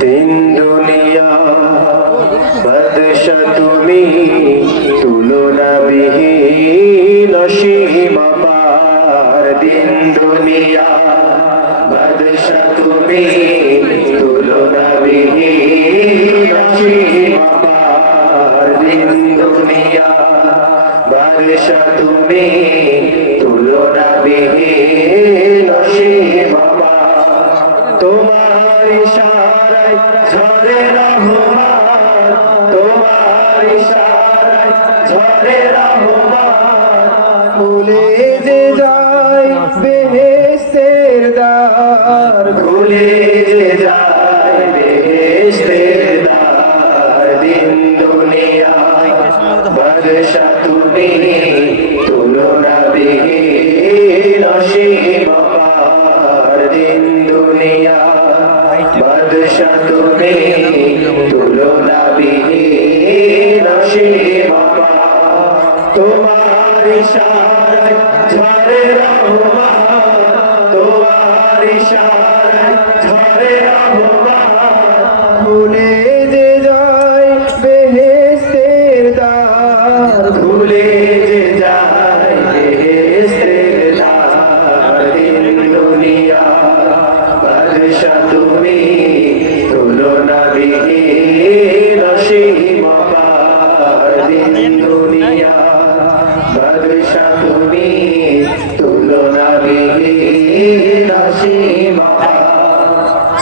দিন দুনিয়া বাদশা তুমি, তুলনা বিহীন অসীম পার। দিন দুনিয়া বাদশা তুমি, তুলনা বিহীন অসীম পার। দিন দুনিয়া বাদশা তুমি, তুলনা বিহীন অসীম পার। তোমার ইশারায় ঝরে রহমান, তোমার ইশারায় ঝরে রহমান। খুলে যে যায় বেহেশতের দ্বার, খুলে যে যায় বেহেশতের দ্বার। দিন দুনিয়া বাদশা তুমি, তুলনা বিহীন অসীম পার। দিন দুনিয়া বাদশা তুমি, তুলনা বিহীন অসীম পার। তোমার ইশারায় ঝরে রহমান, তোমার ইশারায় ঝরে রহমান। খুলে যে যায় বেহেশতের দ্বার, খুলে যে যায় বেহেশতের দ্বার। দিন দুনিয়া বাদশা তুমি, তুলনা বিহীন অসীম পার। দিন দুনিয়া বাদশা তুমি, তুলনা বিহীন অসীম পার।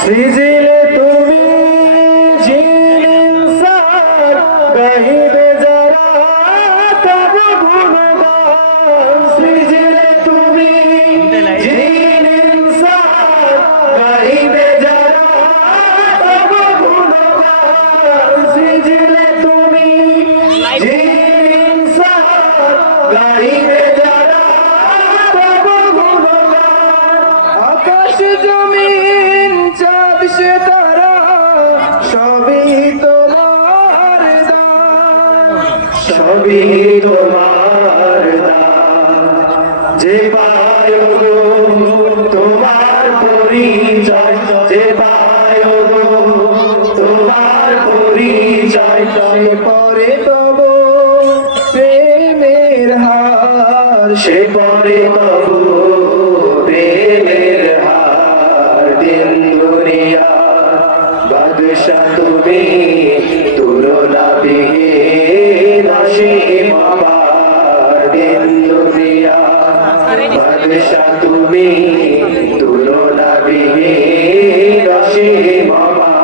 সৃজিলে তুমি জিন ইনসান, গাহিবে যারা তব গুণগান। সৃজিলে তুমি জিন ইনসান, গাহিবে যারা তব গুণগান। সৃজিলে তুমি জিন ইনসান, গাহিবে যারা তব গুণগান। আকাশ জমিন চাঁদ সে তারা, সবই তোমার দান, সবই তোমার দান। যে পায় গো তোমার পরিচয়, যে পায় গো তোমার পরিচয়, সে পরে তব প্রেমের হার, সে পরে তব প্রেমের হার। দিন দুনিয়া বাদশা তুমি, তুলনা বিহীন অসীম পার। দিন দুনিয়া বাদশা তুমি, তুলনা বিহীন অসীম পার।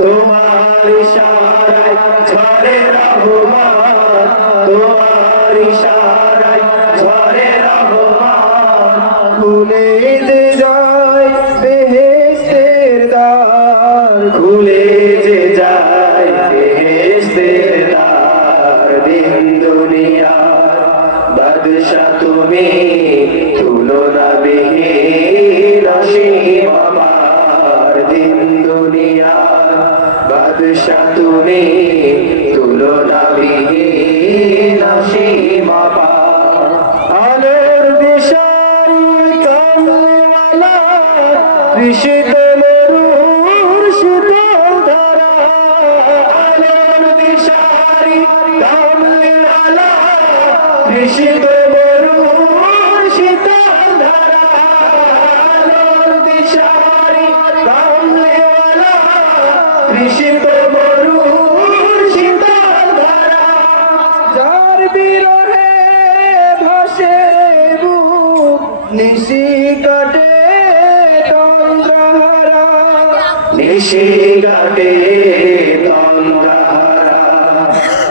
তোমার ইশারায় ঝরে রহমান, তোমার ইশারায় ঝরে রহমান। খুলে যে যায় বেহেশতের দ্বার, খুলে যে যায় বেহেশতের দ্বার। দিন দুনিয়া বাদশা তুমি, তুলনা বিহীন অসীম পার। দিন দুনিয়া বাদশা তুমি, তুলনা বিহীন অসীম পার। আলোর দিশারি কামলিওয়ালা, ঋষিত মরুর শীতল ধারা। আলোর দিশারি কামলিওয়ালা, ঋষিত মরুর শীতল ধারা। আলোর দিশারি কামলিওয়ালা, ঋষিত মরুর শীতল ধারা। যার বিরহে ভাসে বুক, নিশি কাটে তন্দ্রাহারা, নিশি কাটে তন্দ্রাহারা।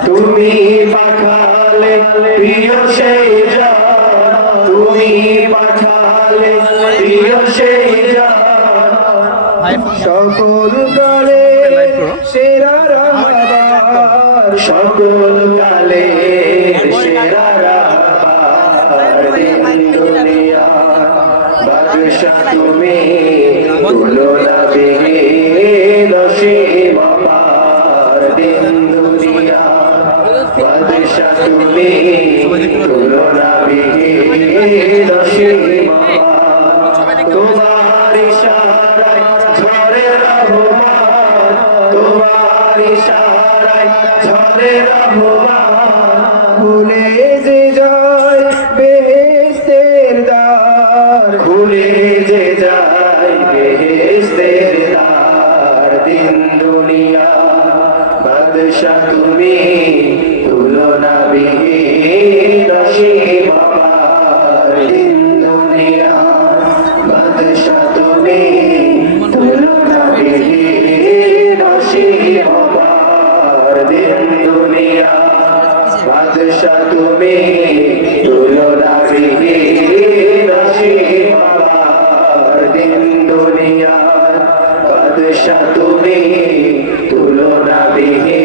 তুমি পাঠালে প্রিয় সেই জান, তুমি পাঠালে প্রিয় সেই জান। সকল কালে সেরা রাহবার, সকল কালে সেরা রাহবার। দিন দুনিয়া বাদশা তুমি, তুলনা বিহীন অসীম পার। দিন দুনিয়া বাদশা তুমি, তুলনা বিহীন অসীম পার। তোমার ইশারায় ঝরে ইশারায় ঝরে রহমান খুলে যে যায় বেহেশতের দ্বার খুলে যে যায় বেহেশতের দ্বার দিন দুনিয়া বাদশা তুমি তুলনা বিহীন নসিব আমার দিন দুনিয়া বাদশা তুমি তুলনা বিহীন নসিব আমার দিন দুনিয়া বাদশা তুমি তুলনা বিহীন নসিব আমার দিন দুনিয়া বাদশা তুমি তুলনা বিহীন